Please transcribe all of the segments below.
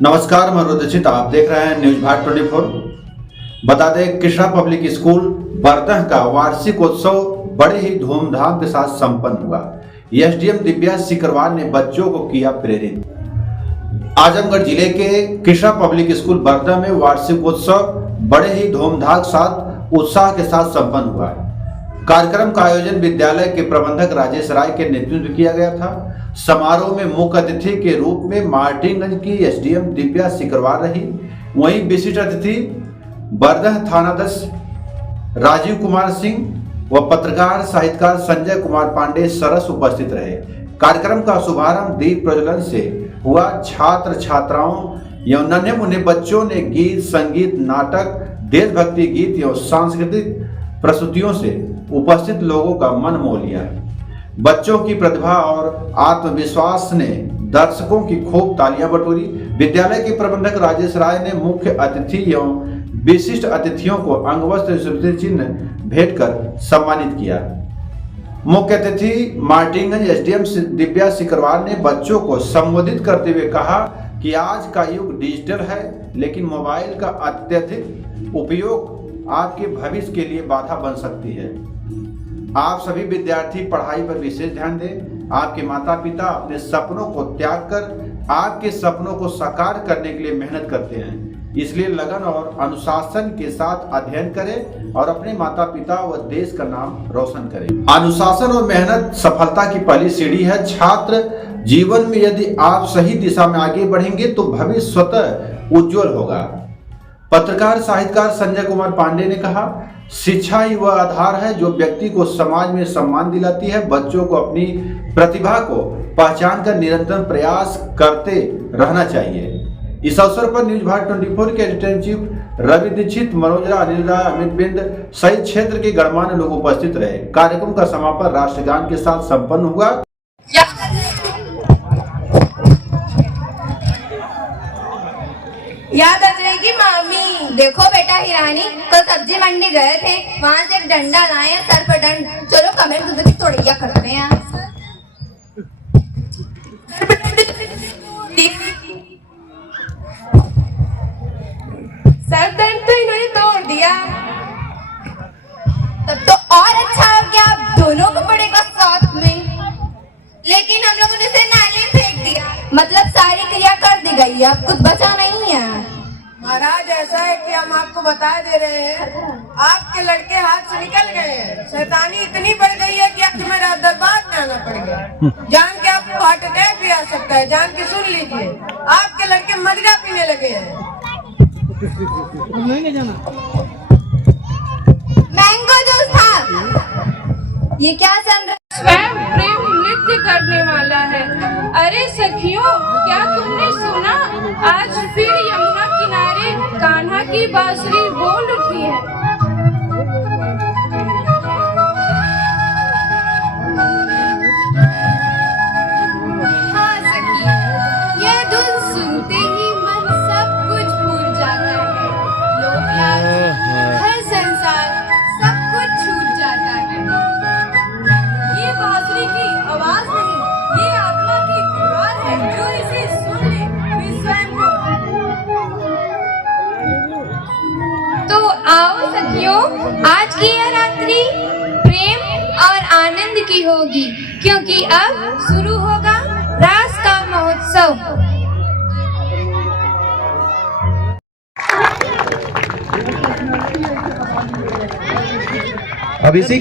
नमस्कार, मैं रुद्रजीत, आप देख रहे हैं न्यूज भारत 24। बता दें, कृष्णा पब्लिक स्कूल बरदह का वार्षिक उत्सव बड़े ही धूमधाम के साथ संपन्न हुआ। एसडीएम दिव्या सिकरवार ने बच्चों को किया प्रेरित। आजमगढ़ जिले के कृष्णा पब्लिक स्कूल बरदह में वार्षिक उत्सव बड़े ही धूमधाम के साथ उत्साह के साथ संपन्न हुआ। कार्यक्रम का आयोजन विद्यालय के प्रबंधक राजेश राय के नेतृत्व में किया गया था। समारोह में मुख्य अतिथि के रूप में मार्टिनगंज की एसडीएम दिव्या सिकरवार रही। वहीं विशिष्ट अतिथि बरदह थानाध्यक्ष राजीव कुमार सिंह व पत्रकार साहित्यकार संजय कुमार पांडे सरस उपस्थित रहे। कार्यक्रम का शुभारंभ दीप प्रज्वलन से हुआ। छात्र छात्राओं एवं नन्हे मुन्ने बच्चों ने गीत, संगीत, नाटक, देशभक्ति गीत एवं सांस्कृतिक प्रस्तुतियों से उपस्थित लोगों का मन मोह लिया। बच्चों की प्रतिभा और आत्मविश्वास ने दर्शकों की खूब तालियां बटोरी। विद्यालय के प्रबंधक राजेश राय ने मुख्य अतिथि एवं विशिष्ट अतिथियों को अंगवस्त्र स्मृति चिन्ह भेंट कर सम्मानित किया। मुख्य अतिथि मार्टिनगंज एसडीएम दिव्या सिकरवार ने बच्चों को संबोधित करते हुए कहा कि आज का युग डिजिटल है, लेकिन मोबाइल का अत्यधिक उपयोग आपके भविष्य के लिए बाधा बन सकती है। आप सभी विद्यार्थी पढ़ाई पर विशेष ध्यान दें। आपके माता पिता अपने सपनों को त्याग कर आपके सपनों को साकार करने के लिए मेहनत करते हैं, इसलिए लगन और अनुशासन के साथ अध्ययन करें और अपने माता पिता व देश का नाम रोशन करें। अनुशासन और मेहनत सफलता की पहली सीढ़ी है। छात्र जीवन में यदि आप सही दिशा में आगे बढ़ेंगे तो भविष्य स्वतः उज्जवल होगा। पत्रकार साहित्यकार संजय कुमार पांडे ने कहा, शिक्षा ही वह आधार है जो व्यक्ति को समाज में सम्मान दिलाती है। बच्चों को अपनी प्रतिभा को पहचान कर निरंतर प्रयास करते रहना चाहिए। इस अवसर पर न्यूज भारत 24 के editor in chief Ravi Dixit, Manoj Rai, Anil Rai, Amit Bind सहित क्षेत्र के गणमान्य लोग उपस्थित रहे। कार्यक्रम का समापन राष्ट्रगान के साथ संपन्न हुआ। याद आ जाएगी मामी। देखो बेटा हिरानी, कल सब्जी मंडी गए थे, वहाँ से एक डंडा लाए, सर पर दंड। चलो कमेंट दूध की तोड़िया करते हैं। सर दर्द तो इन्होंने तोड़ दिया। तब तो और अच्छा हो गया, आप दोनों को पड़ेगा साथ में। लेकिन हम लोगों ने इसे नाले फेंक दिया, मतलब सारी क्रिया कर दी गई, अब कुछ बचा नहीं है। महाराज, ऐसा है कि हम आपको बता दे रहे हैं, आपके लड़के हाथ से निकल गए हैं। शैतानी इतनी बढ़ गई है कि अब तुम्हें रात दरबार में आना पड़ गया। जान के आपको हार्ट अटैक भी आ सकता है, जान के सुन लीजिए। आपके लड़के मदगा पीने लगे हैं। मैंगो जूस था। ये क्या चल रहा? स्वयं प्रेम नृत्य करने वाला है। अरे सखियों, क्या तुमने सुना? आज फिर यमुना किनारे कान्हा की बांसुरी बोल उठी है। हाँ सखी, यह धुन सुनते ही मन सब कुछ भूल जाता है। लोग घर संसार सब कुछ छूट जाता है। ये बांसुरी की आवाज नहीं, ये आत्मा की पुकार है। जो इसे सुन ले वे स्वयं को। तो आओ सखियों, आज की यह रात्रि प्रेम और आनंद की होगी, क्योंकि अब शुरू होगा रास का महोत्सव। अब इसी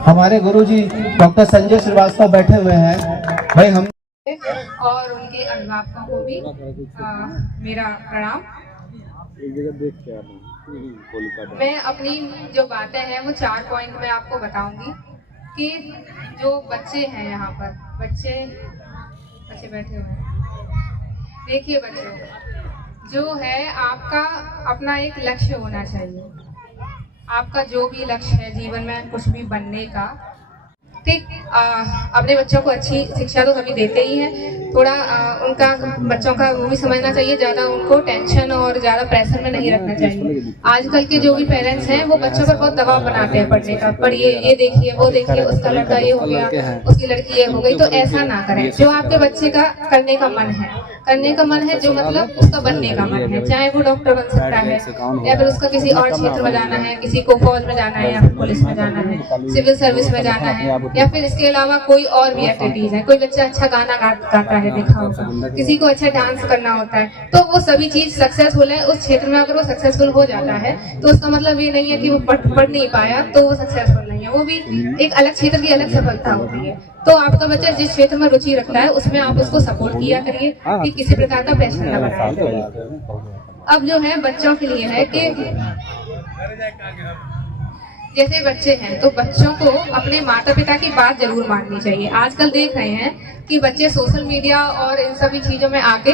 हमारे गुरुजी डॉक्टर संजय श्रीवास्तव बैठे हुए हैं। भाई हम और उनके अभिभावकों को भी मेरा प्रणाम। मैं अपनी जो बातें हैं वो 4 पॉइंट में आपको बताऊंगी कि जो बच्चे हैं यहाँ पर, बच्चे बैठे हुए हैं। देखिए बच्चों, जो है आपका अपना एक लक्ष्य होना चाहिए। आपका जो भी लक्ष्य है जीवन में कुछ भी बनने का, ठीक। अपने बच्चों को अच्छी शिक्षा तो सभी देते ही हैं, थोड़ा उनका बच्चों का वो भी समझना चाहिए, ज़्यादा उनको टेंशन और ज़्यादा प्रेशर में नहीं रखना चाहिए। आजकल के जो भी पेरेंट्स हैं वो बच्चों पर बहुत दबाव बनाते हैं पढ़ने का, पढ़िए, ये देखिए, वो देखिए, उसका लड़का ये हो गया, उसकी लड़की ये हो गई। तो ऐसा ना करें। जो आपके बच्चे का करने का मन है, जो मतलब उसका बनने का मन है, चाहे वो डॉक्टर बन सकता है या फिर उसका किसी और क्षेत्र में जाना है, किसी को फौज में जाना है या फिर पुलिस में जाना है, सिविल सर्विस में जाना है, या फिर इसके अलावा कोई और भी एक्टिविटीज है। कोई बच्चा अच्छा गाना गाता है, देखा होगा, किसी को अच्छा डांस करना होता है, तो वो सभी चीज सक्सेसफुल है उस क्षेत्र में। अगर वो सक्सेसफुल हो जाता है तो उसका मतलब ये नहीं है कि वो पढ़ नहीं पाया तो वो सक्सेसफुल नहीं है, वो भी एक अलग क्षेत्र की अलग सफलता होती है। तो आपका बच्चा जिस क्षेत्र में रुचि रखता है उसमें आप उसको सपोर्ट किया करिए कि किसी प्रकार का प्रेशर न बनाए। अब जो है बच्चों के लिए है कि जैसे बच्चे हैं तो बच्चों को अपने माता पिता की बात जरूर माननी चाहिए। आजकल देख रहे हैं कि बच्चे सोशल मीडिया और इन सभी चीजों में आके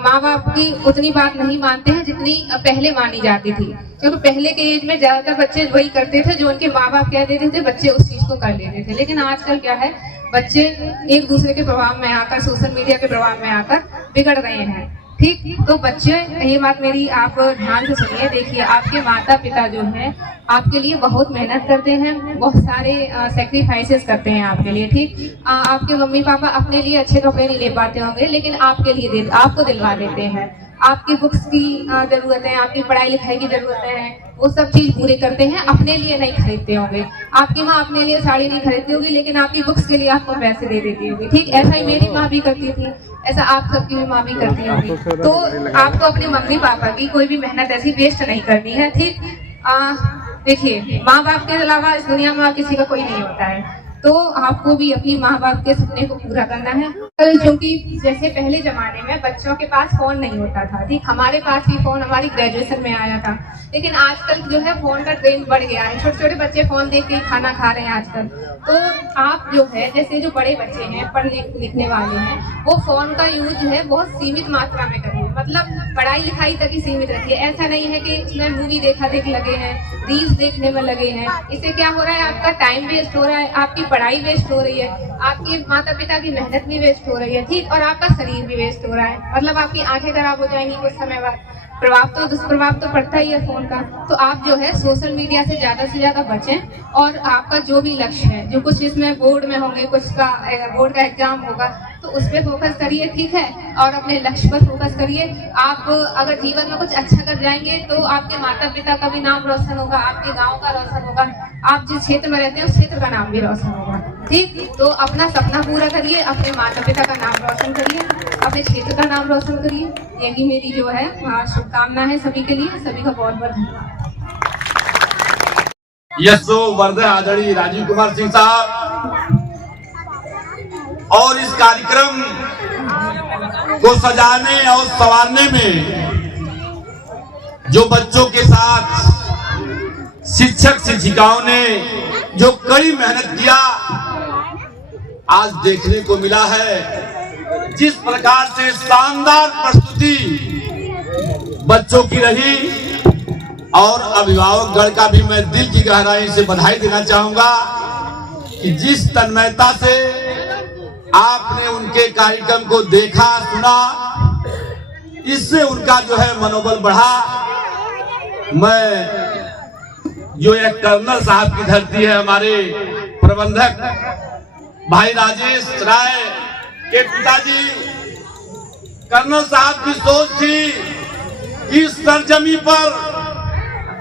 माँ बाप की उतनी बात नहीं मानते हैं जितनी पहले मानी जाती थी, क्योंकि पहले के एज में ज्यादातर बच्चे वही करते थे जो उनके माँ बाप कह देते थे, बच्चे उस चीज को कर लेते थे। लेकिन आजकल क्या है, बच्चे एक दूसरे के प्रभाव में आकर, सोशल मीडिया के प्रभाव में आकर बिगड़ रहे हैं। ठीक, तो बच्चे, ये बात मेरी आप ध्यान से सुनिए। देखिए, आपके माता पिता जो हैं आपके लिए बहुत मेहनत करते हैं, बहुत सारे सेक्रीफाइसेस करते हैं आपके लिए। ठीक, आपके मम्मी पापा अपने लिए अच्छे कपड़े नहीं ले पाते होंगे, लेकिन आपके लिए आपको दिलवा देते हैं। आपकी बुक्स की जरूरतें, आपकी पढ़ाई लिखाई की जरूरतें हैं, वो सब चीज पूरी करते हैं, अपने लिए नहीं खरीदते होंगे। आपकी माँ अपने लिए साड़ी नहीं खरीदती होगी, लेकिन आपकी बुक्स के लिए आपको पैसे दे देती होगी। ठीक, ऐसा ही मेरी माँ भी करती थी, ऐसा आप सबकी भी माँ भी करती होगी। तो आपको अपने मम्मी पापा की कोई भी मेहनत ऐसी वेस्ट नहीं करनी है। ठीक, देखिए, माँ बाप के अलावा इस दुनिया में किसी का कोई नहीं होता है, तो आपको भी अपनी माँ बाप के सपने को पूरा करना है। क्योंकि जैसे पहले जमाने में बच्चों के पास फोन नहीं होता था, ठीक, हमारे पास भी फोन हमारी ग्रेजुएशन में आया था, लेकिन आजकल जो है फोन का ट्रेंड बढ़ गया है, छोटे छोटे बच्चे फोन देख के खाना खा रहे हैं आजकल। तो आप जो है, जैसे जो बड़े बच्चे हैं, पढ़ने लिखने वाले हैं, वो फोन का यूज जो है बहुत सीमित मात्रा में करिए, मतलब पढ़ाई लिखाई तक ही सीमित रखिए। ऐसा नहीं है कि उसमें मूवी देखा देख लगे हैं, रील्स देखने में लगे हैं। इससे क्या हो रहा है, आपका टाइम वेस्ट हो रहा है, आपकी पढ़ाई वेस्ट हो रही है, आपके माता पिता की मेहनत भी वेस्ट हो रही है। ठीक, और आपका शरीर भी वेस्ट हो रहा है, मतलब आपकी आंखें खराब हो जाएंगी कुछ समय बाद। दुष्प्रभाव तो पड़ता ही है फोन का। तो आप जो है सोशल मीडिया से ज्यादा बचें, और आपका जो भी लक्ष्य है, जो कुछ इसमें बोर्ड में होंगे, कुछ का बोर्ड का एग्जाम होगा, तो उस पर फोकस करिए। ठीक है, और अपने लक्ष्य पर फोकस करिए। आप अगर जीवन में कुछ अच्छा कर जाएंगे तो आपके माता पिता का भी नाम रोशन होगा, आपके गाँव का रोशन होगा, आप जिस क्षेत्र में रहते हैं उस क्षेत्र का नाम भी रोशन होगा। ठीक, तो अपना सपना पूरा करिए, अपने माता पिता का नाम रोशन करिए, अपने क्षेत्र का नाम रोशन करिए। यही मेरी जो है शुभकामना है सभी के लिए। सभी का बहुत बहुत धन्यवाद। यशोवर्धन आदरणीय राजीव कुमार सिंह साहब, और इस कार्यक्रम को सजाने और संवारने में जो बच्चों के साथ शिक्षक शिक्षिकाओं ने जो कड़ी मेहनत किया, आज देखने को मिला है। जिस प्रकार से शानदार प्रस्तुति बच्चों की रही, और अभिभावकगण का भी मैं दिल की गहराई से बधाई देना चाहूंगा कि जिस तन्मयता से आपने उनके कार्यक्रम को देखा, सुना, इससे उनका जो है मनोबल बढ़ा। मैं जो एक कर्नल साहब की धरती है, हमारे प्रबंधक भाई राजेश राय के पिताजी, कर्नल साहब की सोच थी कि इस सरजमी पर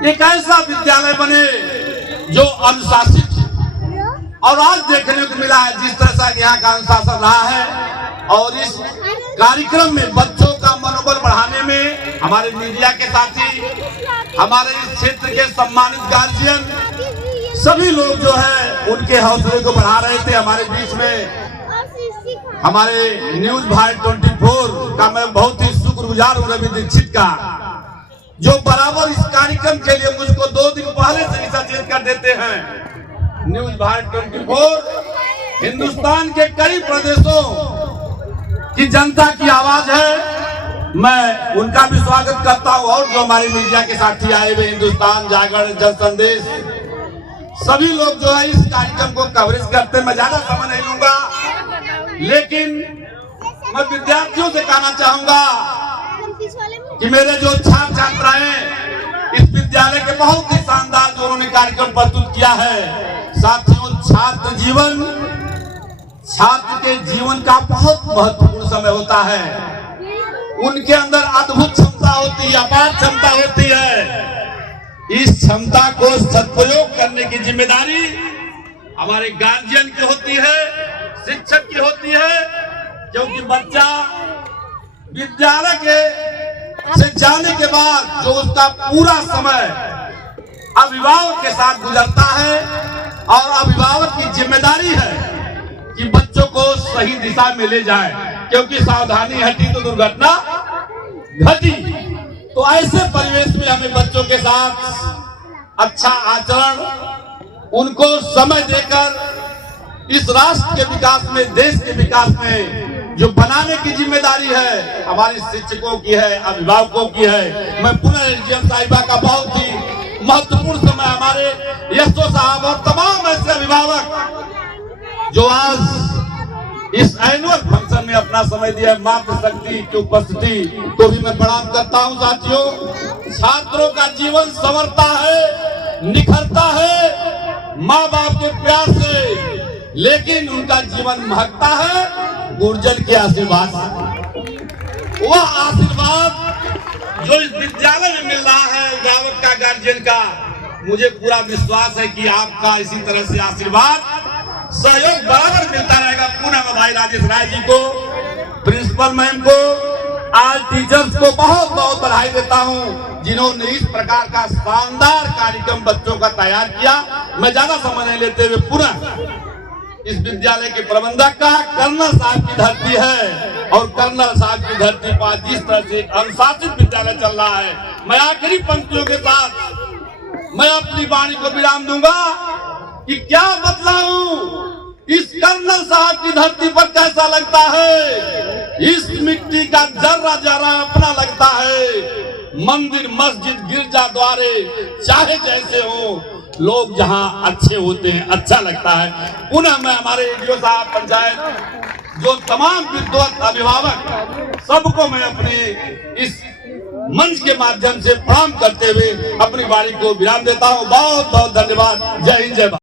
एक ऐसा विद्यालय बने जो अनुशासित, और आज देखने को मिला है जिस तरह से यहाँ का अनुशासन रहा है। और इस कार्यक्रम में बच्चों का मनोबल बढ़ाने में हमारे मीडिया के साथी, हमारे इस क्षेत्र के सम्मानित गार्जियन, सभी लोग जो है उनके हौसले को बढ़ा रहे थे। हमारे बीच में हमारे न्यूज भारत 24 का मैं बहुत ही शुक्रगुजार हूँ, रवि दीक्षित का, जो बराबर इस कार्यक्रम के लिए मुझको 2 दिन पहले से सचेत कर देते हैं। न्यूज भारत 24 हिंदुस्तान के कई प्रदेशों की जनता की आवाज है। मैं उनका भी स्वागत करता हूं, और जो हमारे मीडिया के साथी आए हुए, हिंदुस्तान जागरण, जन संदेश, सभी लोग जो है इस कार्यक्रम को कवरेज करते हैं। मैं ज्यादा समय नहीं लूंगा, लेकिन मैं विद्यार्थियों से कहना चाहूंगा कि मेरे जो छात्र छात्राएं इस विद्यालय के बहुत ही शानदार जो उन्होंने कार्यक्रम प्रस्तुत किया है। साथियों, छात्र के जीवन का बहुत महत्वपूर्ण समय होता है। उनके अंदर अद्भुत क्षमता होती है, अपार क्षमता होती है। इस क्षमता को सदुपयोग करने की जिम्मेदारी हमारे गार्जियन की होती है, शिक्षक की होती है, क्योंकि बच्चा विद्यालय से जाने के बाद जो उसका पूरा समय अभिभावक के साथ गुजरता है, और अभिभावक की जिम्मेदारी है कि बच्चों को सही दिशा में ले जाए, क्योंकि सावधानी हटी तो दुर्घटना घटी। तो ऐसे परिवेश में हमें बच्चों के साथ अच्छा आचरण, उनको समय देकर इस राष्ट्र के विकास में, देश के विकास में जो बनाने की जिम्मेदारी है हमारे शिक्षकों की है, अभिभावकों की है। मैं पुनः एसडीएम साहिबा का बहुत ही महत्वपूर्ण समय हमारे यशो साहब और तमाम ऐसे अभिभावक जो आज इस एनुअल फंक्शन में अपना समय दिया है, मातृशक्ति की उपस्थिति तो भी मैं प्रणाम करता हूं। साथियों, छात्रों का जीवन संवरता है, निखरता है माँ बाप के प्यार से, लेकिन उनका जीवन महकता है गुरुजन के आशीर्वाद से। वह आशीर्वाद जो इस विद्यालय में मिल रहा है अभिभावक का, गार्जियन का, मुझे पूरा विश्वास है कि आपका इसी तरह से आशीर्वाद, सहयोग बराबर मिलता रहेगा। पुनः मैं भाई राजेश राय जी को, प्रिंसिपल मैम को, आज टीचर्स को बहुत बहुत बधाई देता हूं, जिन्होंने इस प्रकार का शानदार कार्यक्रम बच्चों का तैयार किया। मैं ज्यादा समय नहीं लेते हुए पुनः इस विद्यालय के प्रबंधक का, कर्नल साहब की धरती है, और कर्नल साहब की धरती पर जिस तरह से अनुशासित विद्यालय चल रहा है, मैं आखिरी पंक्तियों के साथ मैं अपनी वाणी को विराम दूंगा कि क्या बतलाऊं इस कर्नल साहब की धरती पर कैसा लगता है। इस मिट्टी का जर्रा जर्रा अपना लगता है। मंदिर, मस्जिद, गिरजा द्वारे चाहे जैसे हो, लोग जहां अच्छे होते हैं अच्छा लगता है। पुनः मैं हमारे एडीओ साहब, पंचायत, जो तमाम विद्वत अभिभावक, सबको मैं अपने इस मंच के माध्यम से प्रणाम करते हुए अपनी वाणी को विराम देता हूं। बहुत बहुत धन्यवाद। जय हिंद, जय भारत।